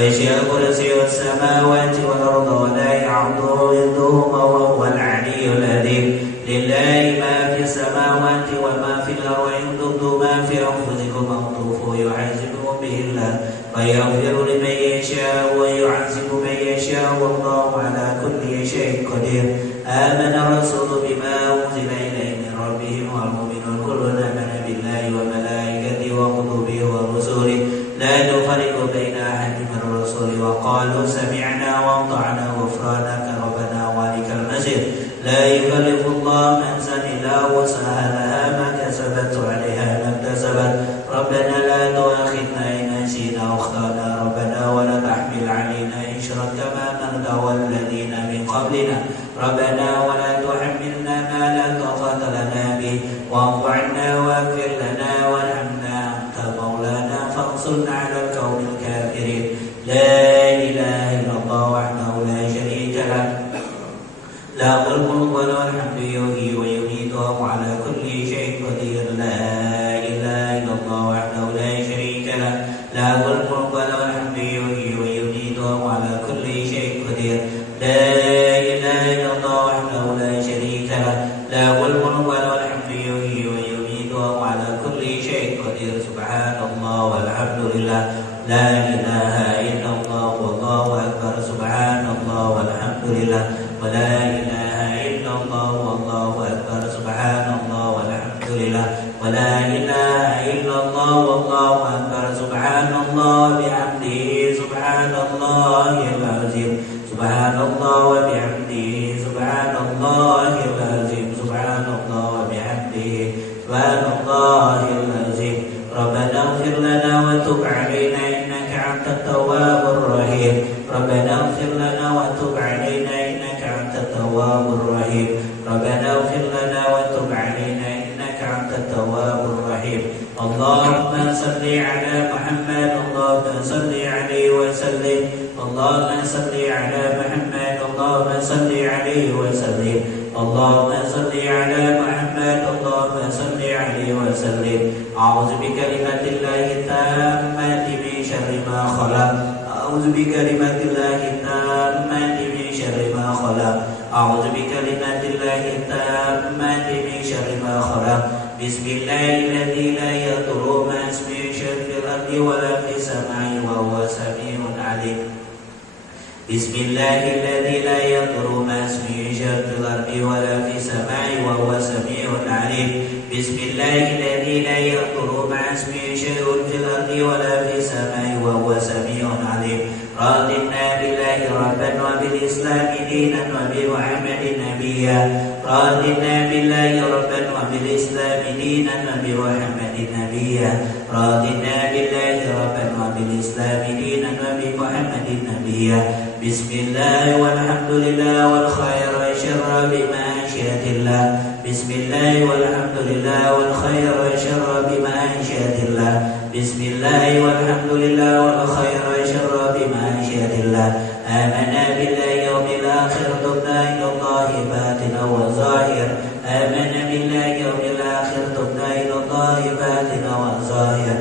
وسع كرسيه السماوات والأرض ولا يعوده حفظهما وهو العلي العظيم. لله ما في السماوات وما في الأرض وإن تبدوا ما في أنفسكم أو تخفوه يحاسبكم به الله فيغفر لمن يشاء ويعذب من يشاء والله على كل شيء قدير. آمن الرسول بما أنزل إليه من ربه والمؤمنون كل آمن بالله وملائكته وكتبه ورسله لا نفرق بين أحد من الرسل وقالوا سمعنا وأطعنا غفرانك ربنا وإليك المصير. لا يكلف الله نفسا إلا وسعها لها ما كسبت وعليها ما اكتسبت. ربنا لا تؤاخذنا إن نسينا أو أخطأنا ربنا ولا تحمل علينا إصرا كما حملته على الذين من قبلنا ربنا ولا تحملنا ما لا طاقة لنا به واعف عنا واغفر لنا وارحمنا أنت مولانا فانصرنا على القوم الكافرين. لا إله إلا الله وحده لا شريك له له الملك وله الحمد يحيي ويميت وهو على كل شيء قدير. لا إله إلا الله وحده لا شريك له له الملك وله الحمد يحيي ويميت وهو على كل شيء قدير. لا إله إلا الله وحده لا شريك له له الملك وله الحمد يحيي ويميت وهو على كل شيء قدير. سبحان الله والحمد لله لا إله إلا الله والله أكبر. سبحان الله والحمد لله ولا إله إلا الله والله أكبر. سبحان الله والحمد لله ولا إله إلا الله والله أكبر. سبحان الله بحمده سبحان الله العظيم. سبحان الله وبحمده سبحان الله العظيم. سبحان الله وبحمده سبحان الله العظيم. ربنا اغفر لنا وتب علينا إنك أنت التواب الرحيم. ربنا اغفر لنا وتب علينا إنك أنت التواب الرحيم. ربنا اغفر لنا وتب علينا إنك أنت التواب الرحيم. اللهم صل على محمد اللهم صل عليه وسلم. اللهم صل على محمد اللهم صل عليه وسلم. اللهم صل على محمد اللهم صل عليه وسلم. أعوذ بكلمات الله التامات من شر ما خلق. أعوذ بكلمات الله التامات من شر ما خلق. أعوذ بكلمات الله التامات من شر ما خلق. بسم الله الذي لا يضر مع اسمه شيء في الأرض ولا في السماء وهو سميع عليم. بسم الله الذي لا يضر مع اسمه شيء في الأرض ولا في السماء وهو سميع عليم. بسم الله الذي لا يضر مع اسمه شيء في الأرض ولا في السماء وهو سميع عليم. رضينا بالله ربا وبالإسلام دينا وبمحمد نبيا. رضينا بالله ربا وبالإسلام دينا وبمحمد نبيا. رضينا بالله ربا وبالإسلام دينا وبمحمد نبيا. بسم الله والحمد لله والخير والشر بمشيئة الله. بسم الله والحمد لله والخير والشر بمشيئة الله. بسم الله والحمد لله والخير والشر بمشيئة الله. آمنا بالله يوم الآخر تبنا إلى الله باطنا وظاهر. آمنا بالله يوم الآخر تبنا إلى الله باطنا وظاهر.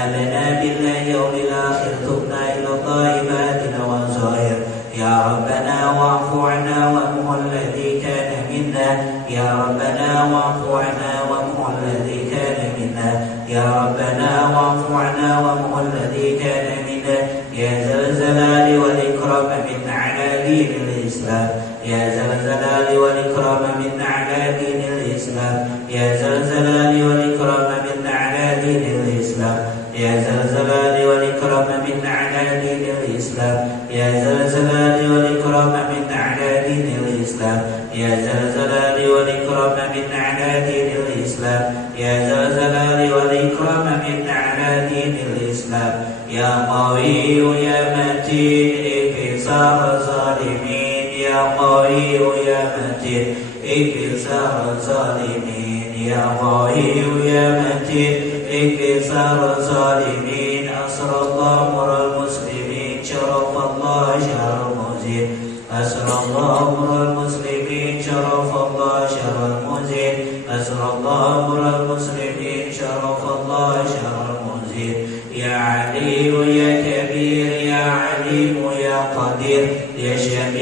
آمنا بالله يوم الآخر تبنا إلى الله باطنا وظاهر. يا ربنا واعف عنا وامح الذي كان منا. يا ربنا واعف عنا وامح الذي كان منا. يا ربنا واعف عنا وامح الذي كان منا. يا ذا الجلال والإكرام من على دين الإسلام. يا ذا الجلال والإكرام من على دين الإسلام. يا ذا الجلال والإكرام من على دين الإسلام. يا ذا الجلال والإكرام من على دين الإسلام. يا ذا الجلال والإكرام من على دين الإسلام. يا ذا الجلال والإكرام من على دين الإسلام. يا ذا الجلال والإكرام من على دين الإسلام. يا قوي يا متين انكسار الظالمين. يا قوي يا متين انكسار الظالمين. يا قوي يا متين انكسار الظالمين. أسر الله أمر المسلمين شرف الله شر المزين. أسر الله أمر المسلمين شرف الله شر المزين. أسر الله أمر المسلمين شرف الله شر المزين. يا علي يا كبير يا علي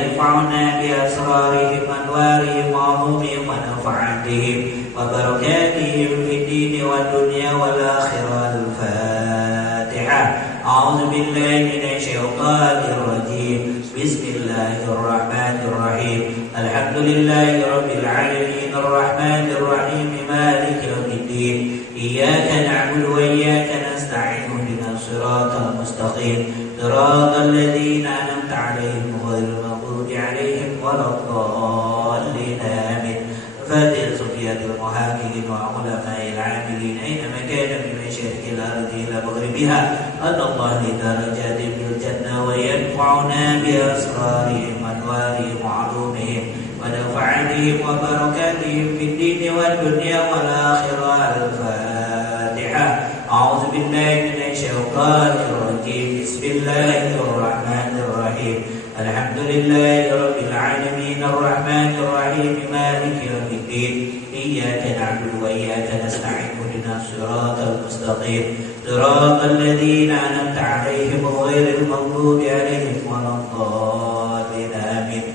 وينفعنا بأسرارهم أنوارهم وعلومهم ونفعاتهم وبركاتهم في الدين والدنيا والآخرة. الفاتحة. أعوذ بالله من الشيطان الرجيم. بسم الله الرحمن الرحيم. الحمد لله رب العالمين الرحمن الرحيم مالك يوم الدين. إياك نعبد وإياك نستعين اهدنا الصراط المستقيم صراط الذين أنعمت عليهم غير المغضوب عليهم ولا الضالين آمين. فاتح صفية المحاكمين وعلماء العاملين أينما كان من مشارق الأرض إلى مغربها أن الله لدرجات في الجنة وينفعنا بأسرارهم أنوارهم وعلومهم ونفعتهم وبركاتهم في الدين والدنيا والآخرة. الفاتحة. أعوذ بالله من الشيطان الرجيم. بسم الله الرحمن الرحيم. الحمد لله رب العالمين الرحمن الرحيم مالك يوم الدين. إياك نعبد وإياك نستعين اهدنا الصراط المستقيم صراط الذين أنعمت عليهم غير المغضوب عليهم ولا الضالين آمين.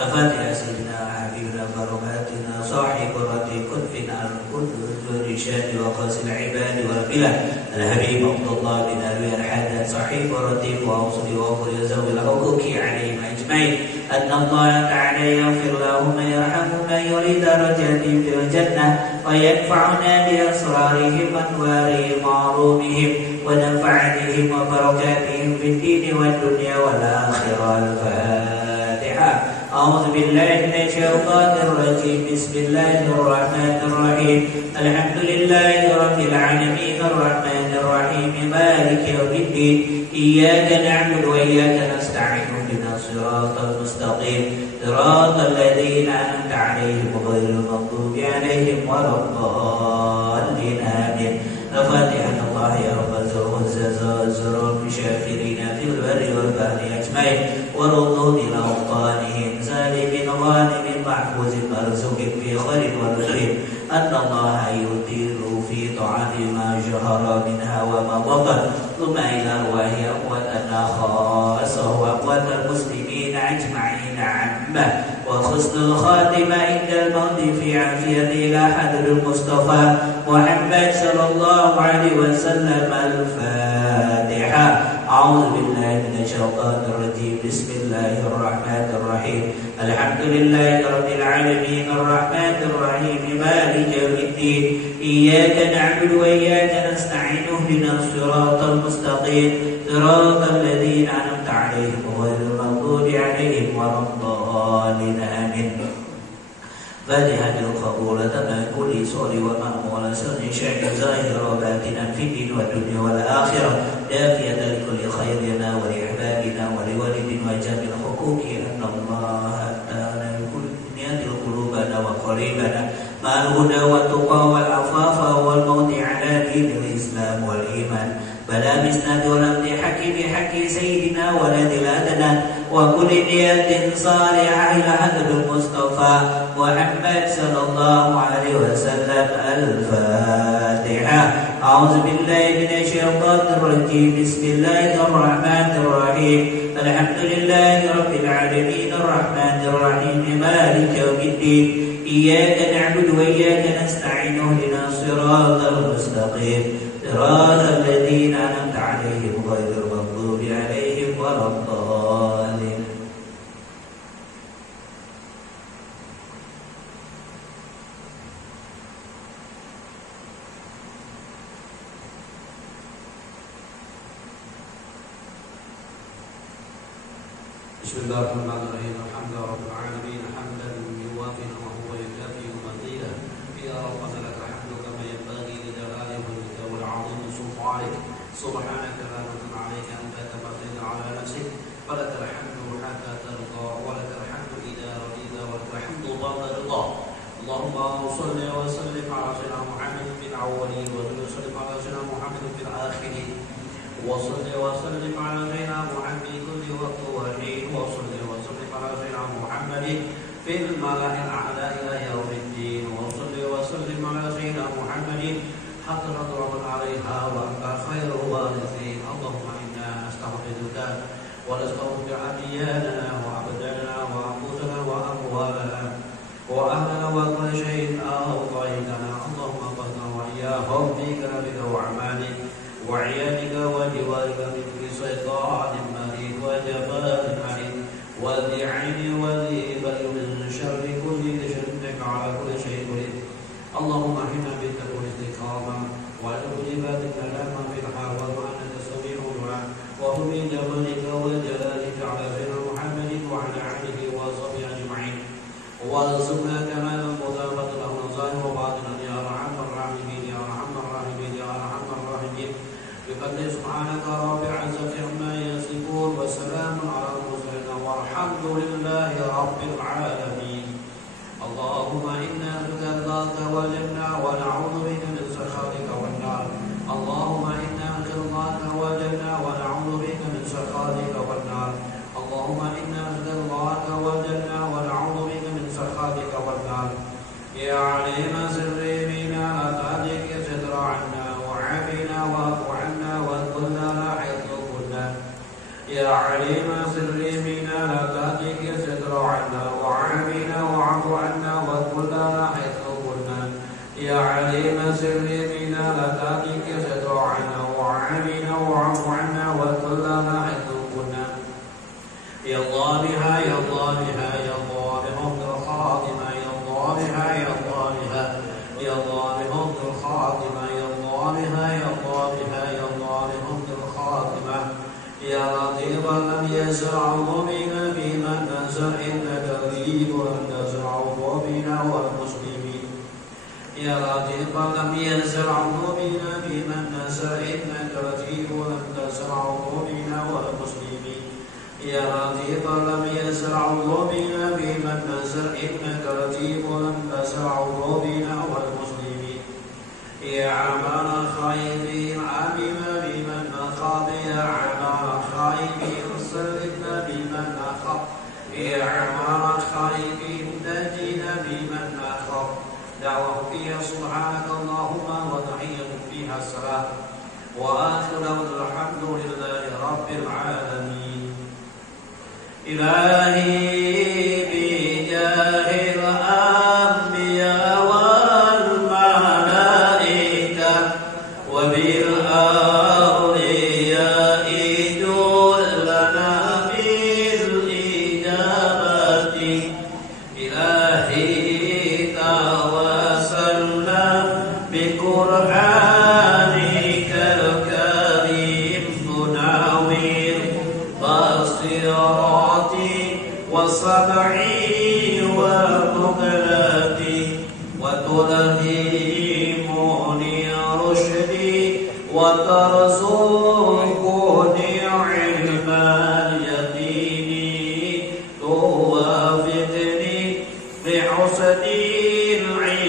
الفاتحة. سيدنا حبيبنا فرماتنا صاحب رد كنفنا القدس والرشاد وقاس العباد والبلاد الحبيب عبد الله بن أبي الحداد صاحب رد وأوصل وأوصل يزوي الحقوق عليهم أجمعين. أن الله تعالى يغفر لهم ويرحم من يريد درجاتهم في الجنة وينفعنا بأسرارهم وأنوارهم وعلومهم ونفعتهم وبركاتهم في الدين والدنيا والآخرة. الفاتحة. أعوذ بالله من الشيطان الرجيم. بسم الله الرحمن الرحيم. الحمد لله رب العالمين الرحمن الرحيم مالك يوم الدين. إياك نعبد وإياك نستعين اهدنا الصراط المستقيم صراط الذين أنعمت عليهم غير المغضوب عليهم ولا الضالين آمين. الفاتحة. الله يا رب الزرور بشاكرين في البر والبحر أجمعين وردود إلى أوطانهم سالم غانم محفوظ مرزوق في خير ونخير. أن الله يطير في طاعة ما جهر منها وما بطن ثم إلى أرواح أمواتنا خاصة وأموات المسلمين أجمعين عامة وحسن الخاتمة عند الموت في عافية إلى حضر المصطفى محمد صلى الله عليه وسلم. الفاتحة. أعوذ بالله من الشيطان الرجيم. بسم الله الرحمن الرحيم. الحمد لله رب العالمين الرحمن الرحيم مالك يوم الدين. إياك نعبد وإياك نستعين اهدنا الصراط المستقيم صراط الذين أنعمت عليهم غير المغضوب عليهم ولا الضالين آمين. فاتحة القبول تمام كل صور ومأمول سر شيء ظاهر وباطنا في الدين والدنيا والآخرة دافية لكل خير لنا ولأحبابنا ولولد وجميع الحقوق. أن الله تعالى بكل نيات قلوبنا وقريبنا مع الهدى والتقى والعفاف والموت على دين الإسلام والإيمان بلا مسند ولم حق بحق سيدنا ولد الأدنى وكل نية صالحة إلى حضر المصطفى محمد صلى الله عليه وسلم. الفاتحة. أعوذ بالله من الشيطان الرجيم. بسم الله الرحمن الرحيم. الحمد لله رب العالمين الرحمن الرحيم مالك يوم الدين. إياك نعبد وإياك نستعين اهدنا الصراط المستقيم صراط الذين أنعمت عليهم غير المغضوب عليهم ولا الضالين. بسم الله الرحمن الرحيم. الحمد لله رب العالمين حمدا يوافي نعمه ويكافئ مزيدا. يا ربنا لك الحمد كما ينبغي لجلال وجهك والعظيم سلطانك. سبحانك لا نثني عليك انت كما تثني على نفسك. فلك الحمد حتى ترضى ولك الحمد اذا رضيت ولك الحمد بعد رضا. اللهم صل وسلم على سيدنا محمد في الاولين وسلم على سيدنا محمد في الاخرين وصل وسلم على سيدنا محمد كل وقت وحين وصل وسلم على سيدنا محمد في الملأ الأعلى إلى يوم الدين وصل وسلم على سيدنا محمد حتى نضرب عليها وأنت خير الوارثين. اللهم إنا نستغفرك ونستغفر أدياننا وارزقنا كمال المطابقة له ظاهر وباطنا يا أرحم الراحمين يا أرحم الراحمين يا أرحم الراحمين بفضل سبحانك رب العزة عما يصفون وسلام على المرسلين والحمد لله رب العالمين. اللهم إنا نرضاك والجنة ونعوذ بك من سخطك والنار. اللهم إنا نرضاك والجنة ونعوذ بك من سخطك والنار. اللهم إنا نرضاك والجنة ونعوذ بك من سخطك والنار. يا عليم سري بنا لا تعدك ستر عنا وعافنا واعف عنا وادخلنا لا حيث كنا. يا عليم سري بنا لا تعدك ستر عنا وعافنا واعف عنا وادخلنا لا حيث كنا. يا عليم سري بنا لا تعدك ستر عنا وعافنا واعف عنا وادخلنا لا حيث كنا. يا الله بها يا الله بها يا الله بحمد الخاتمة يا الله بها يا الله بها يا الله بحمد الخاتمة يا الله بها يا الله بها يا الله بحمد الخاتمة. يا لطيفا لم يزرع بنا بمن نزل إنك لطيف لم تزرع بنا والمسلمين. يا لطيفا لم يزرع بنا بمن نزل إنك لطيف لم تزرع بنا والمسلمين. يا لطيفا لم يزرع بنا بمن نزل إنك لطيف لم تزرع بنا والمسلمين. يا عمل الخائفين عامنا بمن نخاف يا عمل الخائفين سلمنا بمن نخاف يا عمل الخائفين نجينا بمن نخاف. دعوة فيها سبحانك اللهم وتحية فيها السلام وآخر الحمد لله رب العالمين. إلهي بجاه الأنبياء والملائكة وبالأولياء دلنا بالإجابة. إلهي توسلنا بقرآنك الكريم تناور بصيراتي وسمعي ومقلتي وتلهمني رشدي وترزقني علم اليقين. توافقني بحسن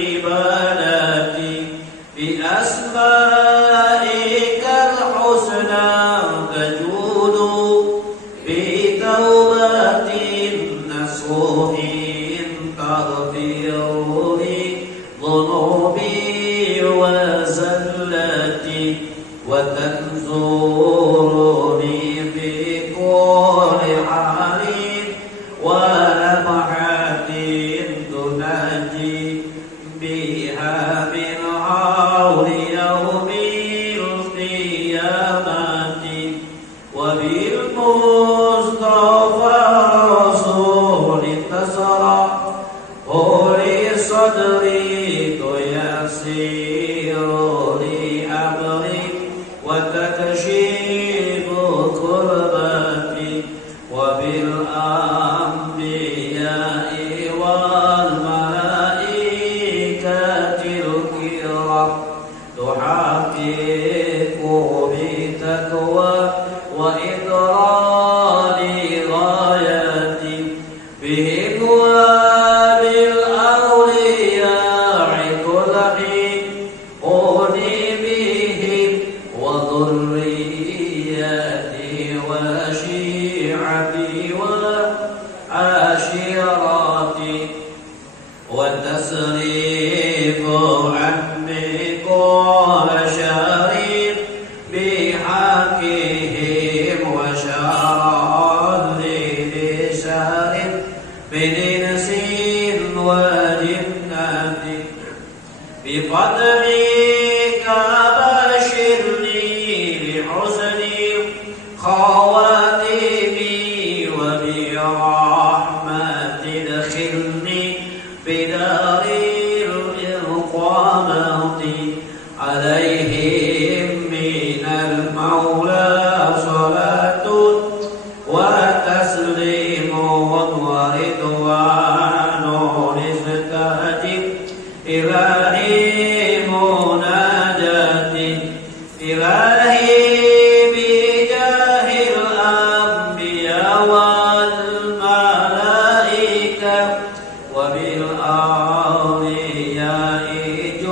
العبادات بأسمائك الحسنى تجود بتوبة نصوح تغفر لي ذنوبي وزلتي وتنزلني في كل حال ولمحة تنجي بها من عون يوم القيامة. وبالمصطفى رسول تسرى قولي صدري تيسير لي أمري وتكشيف كربتي. وبالأنبياء والملائكة الكرام تحقق بتقوى وإضرار غايتي بهم وبالأولياء كل حين أغني بهم وذريتي وشيعتي وعشيرتي. والتصريف عني كل شريف بحقهم وشرع لشر من إنس وجنة. بفضلك بشرني بحسن خواتمي وبرحمة ادخلني بدار الإقامة. عليهم من المولى صلاة وتسليم ورضوان وبالأولياء جد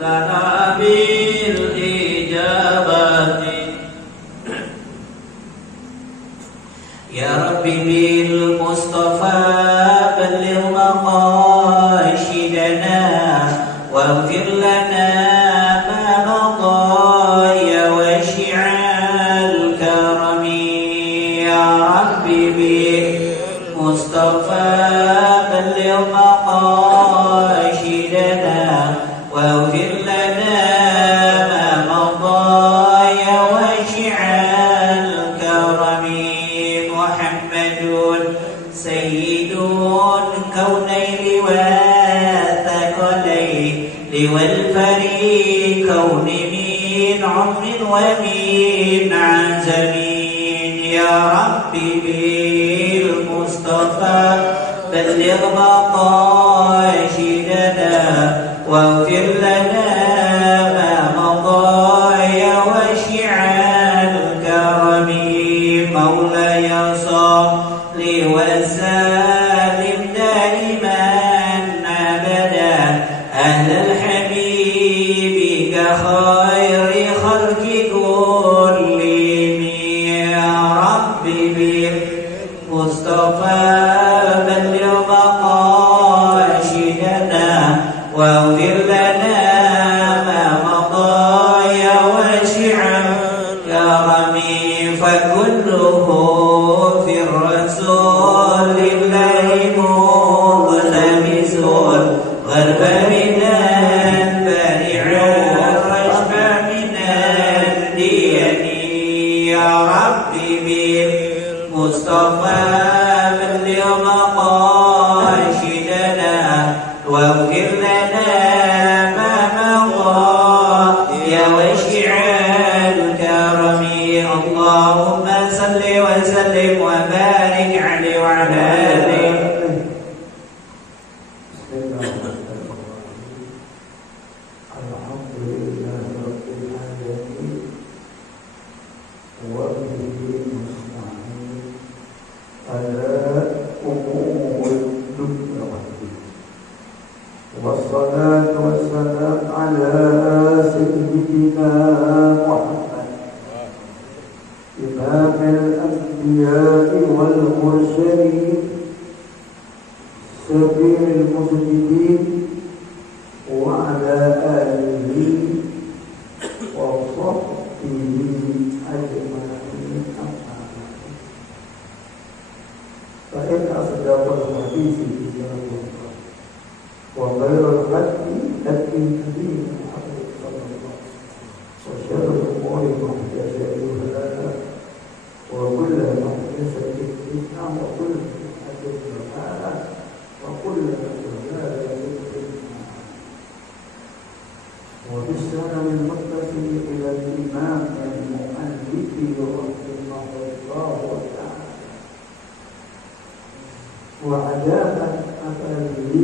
لنا بالإجابة يا ربي بالمصطفى بلغ مقاصدنا واغفر لنا ما مضى يا واسع الكرم يا ربي بالمصطفى بلغ مقاصدنا واغفر لنا ما مضى يا واسع الكرم محمد سيد الكونين والثقلين والفريقين من عمر ومن عزم يا ربي بالمصطفى بلغ مقاصدنا واغفر لنا ما مضى يا واسع الكرم مولاي صل وسلم دائما ابدا اهل الحبيب كخير خلق كلهم يا ربي بالمصطفى بلغ مقاصدنا واغفر لنا ما مضى يا واسع الكرم فكله في الرسول الله ملتمس غرب من البارع الرشب من الدين يا ربي بالمصطفى بلغ مقاصدنا واغفر لنا ما مضى يا واسع الكرم اللهم صل وسلم وبارك عليه وعلى آله الحمد لله رب العالمين وبه نستعين على أمور الدنيا والدين والصلاة والسلام على سيدنا محمد إمام الأنبياء والمرسلين سفير المسلمين وعلى آله وصحبه أجمعين أما بعد فإن أصدق الحديث كتاب الله وخير الهدي هدي نبينا محمد صلى الله عليه وسلم وشر الأمور محدثاتها وكل محدثة بدعة وكل بدعة ضلالة وكل ضلالة في النار وبالسلام المتصل إلى الإمام المؤلف رحمه الله تعالى وعدامة أثره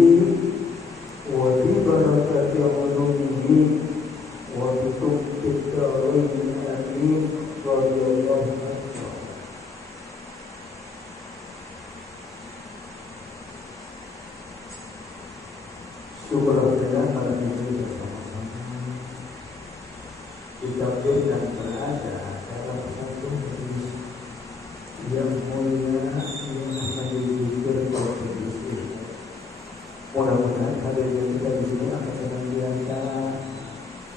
وببركة علومه وبطب الدارين الأمين رضي الله عنه. Syukur-syukur pada diri bersama-sama ditakdirkan berada dalam satu hadis yang mulia yang menjadi berkontribusi. Mudah-mudahan hari ini kita di sini akan senantiasa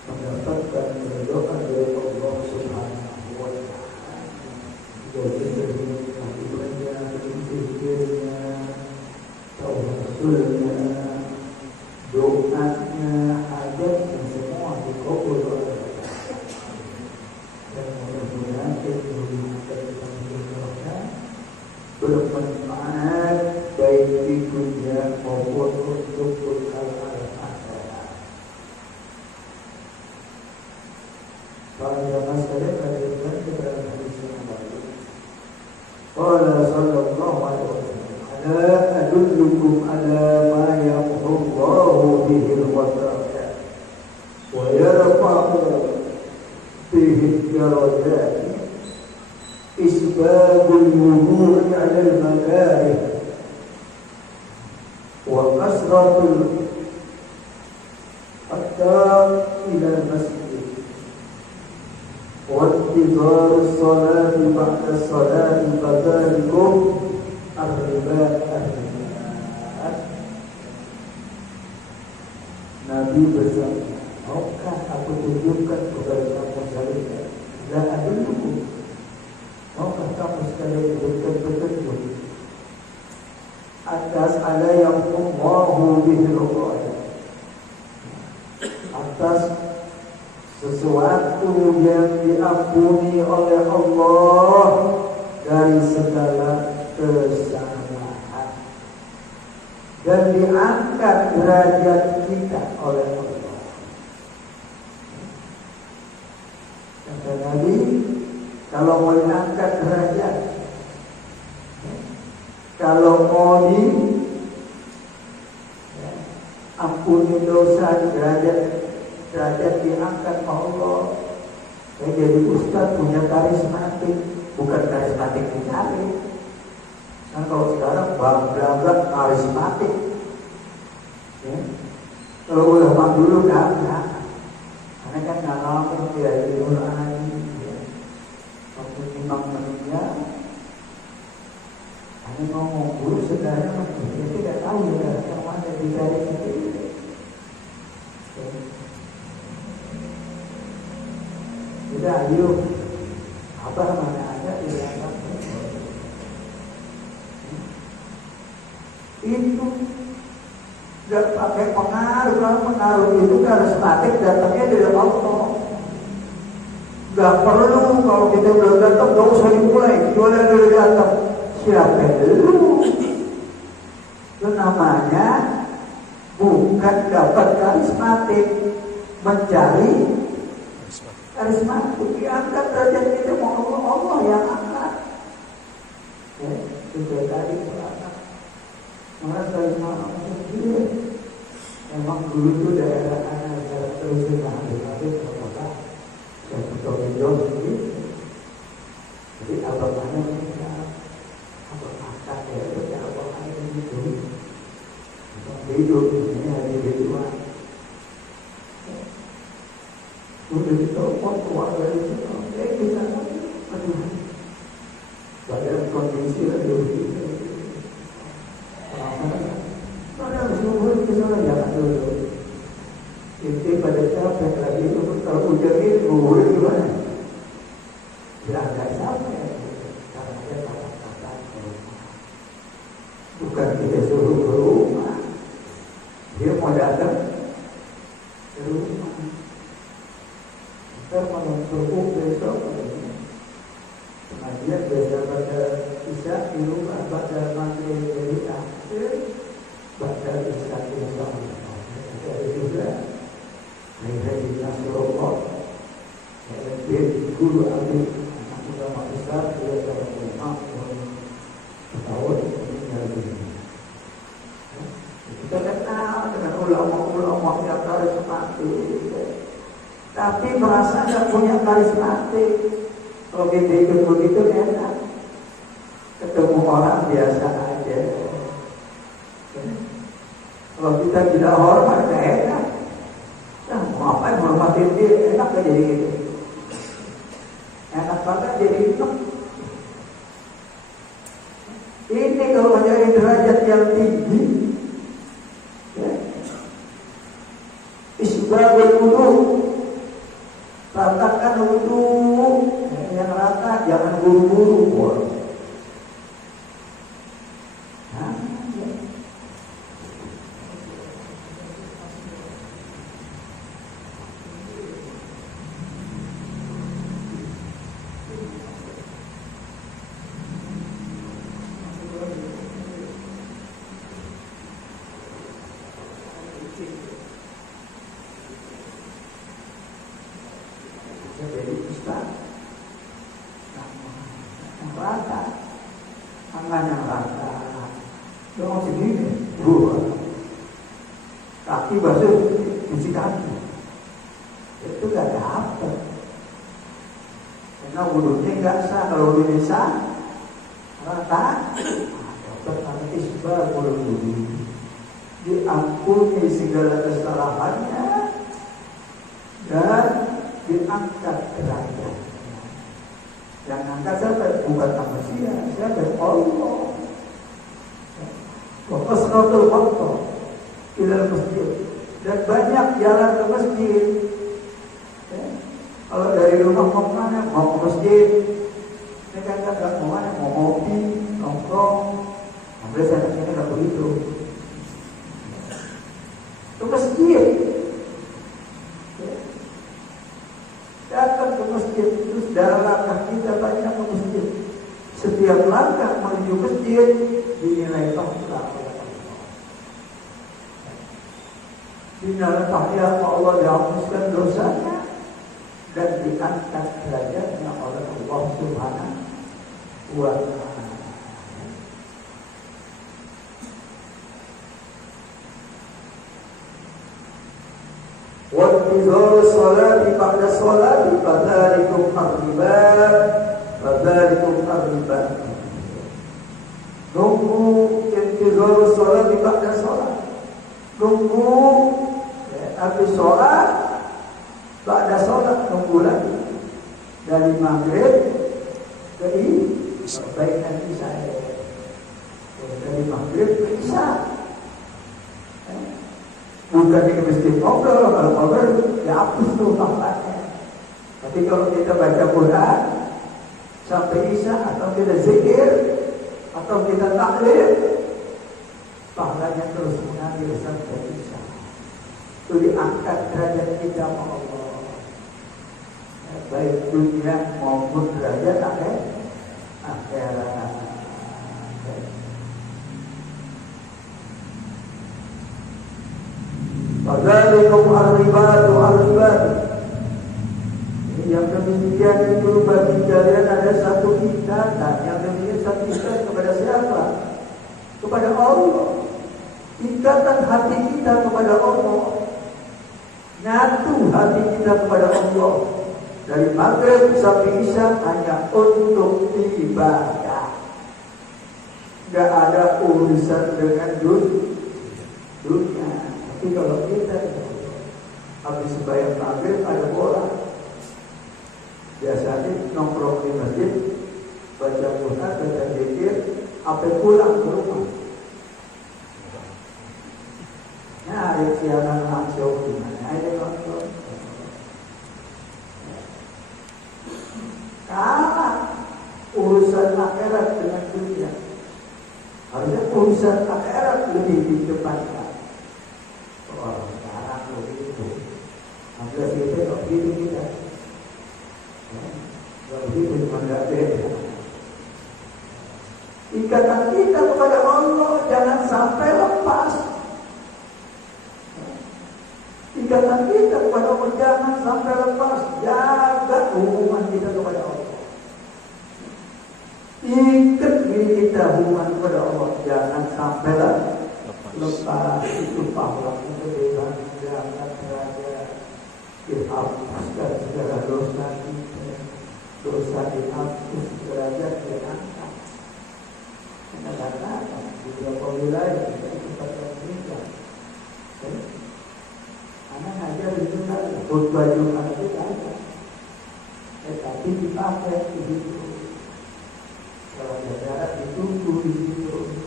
mendapatkan berdoa dari Allah Subhanahu wa Ta'ala. Jadi ibadah, zikirnya, tawassulnya, doanya, hajatnya semua dikabul oleh Allah. Dan mudah-mudahan ilmu yang kita berikan bermanfaat baik di dunia maupun untuk bekal akhirat. Para jamaah sekalian hadirkan dalam hadis yang baru. Qala sallallahu alaihi wasallam, "Ala adullukum ala ma yamhu Allahu bihi al-wasa'a wa yarfa'u bihi ad-darajat isbabul wudu'i 'ala al-makarih wa wa kasratul hatta ila masjid wa intizar as-salati ba'da as-salati fadzalikum ar-riba. Nabi bersabda, maukah aku tunjukkan kepada kamu sekalian? La adullukum, maukah kamu sekalian diberikan petunjuk atas ada yang Allahu bihi al-ghaya, atas sesuatu yang diampuni oleh Allah dari segala kesalahan dan diangkat derajat kita oleh Allah. Kata Nabi, kalau mau diangkat derajat, kalau mau ampuni dosa, derajat diangkat Allah. Saya jadi ustaz punya karismatik, bukan karismatik dicari. Kan kalau sekarang bangga karismatik, ya. Kalau ulama dulu enggak, karena kan ngalamin dia di ulama ini, ya. Waktu imam meninggal, hanya ngomong guru sebenarnya dia tidak tahu ya yang mana dicari itu. Sudah, ayo apa mana ada dianggap itu nggak pakai pengaruh. Kalau pengaruh itu karismatik datangnya dari Allah. Nggak perlu kalau kita udah datang nggak usah dimulai, jualan dari datang. Siapa dulu? Itu namanya bukan dapat karismatik, mencari karismatik. Diangkat derajat kita mau Allah yang angkat. Ya, itu tadi berangkat. Merasa imam sendiri. Memang dulu itu daerah anak terusin habis berkata saya betul-betul sendiri. Jadi abang-abang angkat ya itu abang-abang itu hidup ini hari kedua. Sudah ditelepon keluarga itu, kita aduh, badan kondisi lagi begitu. Padahal semua kita jangan dulu. Itu pada capek lagi itu kalau hujan itu gimana? Tidak ada capek. Karena ada kata-kata bukan kita suruh ke rumah, dia mau datang ke rumah. Kita mau suruh besok pengajian besok pada Isya di rumah pada maghrib dari akhir pada Isya di rumah. Jadi juga hari Nasrullah, dia guru adik anak ulama besar dia seorang ulama tahun meninggal dunia. Kita kenal dengan ulama-ulama yang karismatik, tapi merasa tidak punya karismatik. Kalau kita ikut begitu enak, ketemu orang biasa aja. Kalau kita tidak hormat, tidak enak. Nah, mau apa yang hormatin dia? Enak gak jadi gitu? Enak banget jadi enak. Ini kalau mencari derajat yang tinggi, ya. Isbagul wudu, ratakan wudu, yang rata jangan buru-buru. Jadi Ustaz yang rata, tangan yang rata, dong segini, kaki basuh, cuci kaki, itu gak dapet. Karena wudhunya gak sah. Kalau wudhunya sah, rata, dapat nanti isbal wudhu. diampuni segala kesalahannya, dan diangkat derajatnya. Yang angkat siapa? Bukan manusia, siapa? Allah. Waqasratul waqta ilal masjid, dan banyak jalan ke masjid. Kalau dari rumah mau mana? Mau ke masjid. Saya kata mau mana? Mau ngopi, nongkrong. Ambil saya ini nggak begitu. Ke masjid. Datang ke masjid, terus langkah kita banyak ke masjid. Setiap langkah menuju masjid dinilai pahala. Dinilai pahala Allah, dihapuskan dosanya dan diangkat derajatnya oleh Allah Subhanahu wa Ta'ala. وَانْتِظَارُ الصَّلَاةِ بَعْدَ الصَّلَاةِ فَذَلِكُمْ الرِّبَاءُ. Nunggu intizar salat di ba'da salat. Nunggu habis salat, ba'da salat nunggu lagi. Dari maghrib ke kebaikan isya. Dari maghrib ke isya. Bukan di masjid ngobrol, kalau ngobrol dihapus tuh pahalanya. Tapi kalau kita baca Quran sampai isya, atau kita zikir, atau kita tahlil, pahalanya terus mengalir sampai isya. Itu diangkat derajat kita sama Allah, baik dunia maupun derajat akhirat. Fadzalikum ar-ribatu. Yang demikian itu bagi kalian ada satu ikatan. Yang demikian satu ikatan kepada siapa? Kepada Allah. Ikatan hati kita kepada Allah. Nyatu hati kita kepada Allah. Dari maghrib sampai isya hanya untuk ibadah. Gak ada urusan dengan dunia. Tapi kalau kita habis sembahyang maghrib ada bola, biasanya nongkrong di masjid, baca Quran, baca zikir, sampai pulang ke rumah. Nyari siaran langsung gimana? Ada langsung. Kalah urusan akhirat dengan dunia. Harusnya urusan akhirat lebih didepankan. Orang sekarang begitu. Ambil kita tak begitu kita. Tak begitu cuma tak beda. Ikatan kita kepada Allah jangan sampai lepas. Ikatan kita kepada Allah jangan sampai lepas. Jaga hubungan kita kepada Allah. Ikat diri kita hubungan kepada Allah jangan sampai lepas. Itu pahala kebebasan jangan berada dihapuskan segala dosa kita. Dosa dihapus, derajat diangkat. Kadang-kadang di beberapa wilayah kita tempat yang berikan. Anak ngajar itu kan khutbah Jumat itu ada. Tetapi dipakai di situ. Kalau ada jarak ditunggu di situ.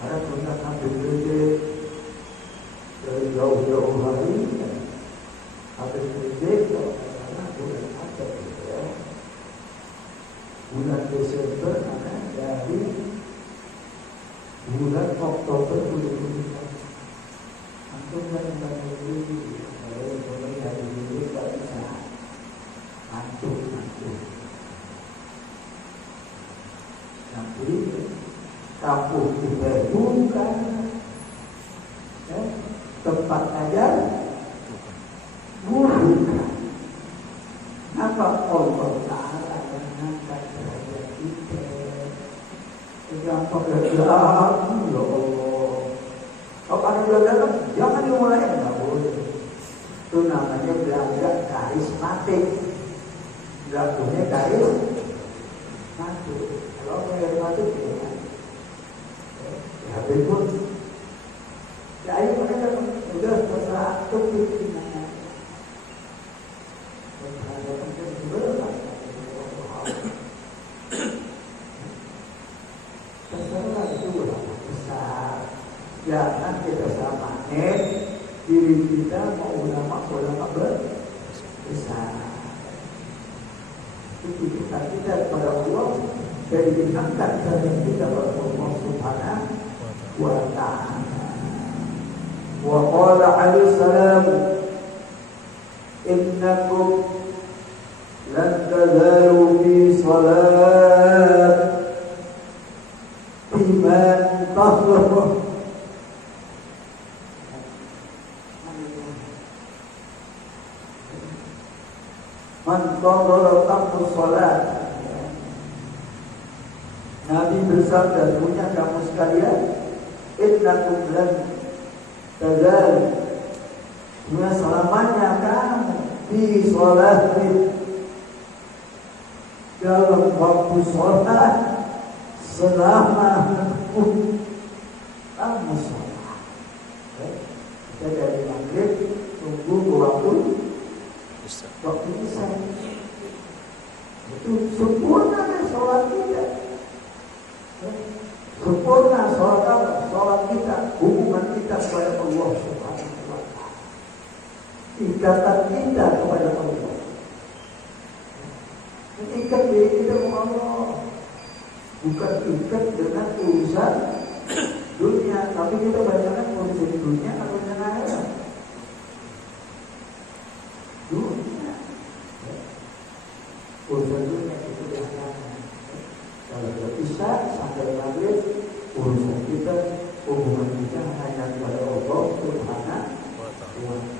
Karena kita ambil kredit dari jauh-jauh hari. Habis kredit kalau karena bulan apa gitu ya. Bulan Desember ada dari bulan Oktober 2005. Antum kan banyak dulu, kalau mulai dari dulu tak bisa. Antum. Nanti kampung kita bukan tempat ajar, bukan. Apa Allah Ta'ala yang mengangkat derajat kita? Jangan pakai ya Allah. Kalau ada belajar, jangan dimulai, nggak boleh. Itu namanya belajar karismatik. Belajarnya karismatik. Kalau karismatik ya, habis pun Ayo mereka udah terserah topik namanya. Ada penting berat. Terserah itu berapa besar. Jangan kita samain diri kita mau ulama besar. Itu kita kepada Allah dari diangkat dari kita kepada Allah Subhanahu wa Ta'ala. Wa qala alaihi salam innakum lan tazalu fi salat bima tahlu man qadara taqu salat. Nabi bersabda, punya kamu sekalian, innakum lan tazal, selamanya kamu di sholatin, dalam waktu sholat, selama kamu sholat. Kita dari maghrib tunggu waktu isya. Itu sempurna sholat kita. Sempurna sholat kita, hubungan kita kepada Allah Subhanahu wa Ta'ala, ikatan kita kepada Allah, ikat diri kita dengan Allah, bukan ikat dengan urusan dunia. Tapi kita banyakkan urusan dunia atau dengan akhirat. Dunia, urusan dunia itu belakangan. Kalau berpisah sampai maghrib, urusan kita, hubungan kita hanya kepada Allah Subhanahu wa Ta'ala.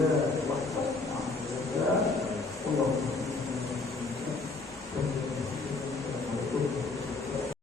Allah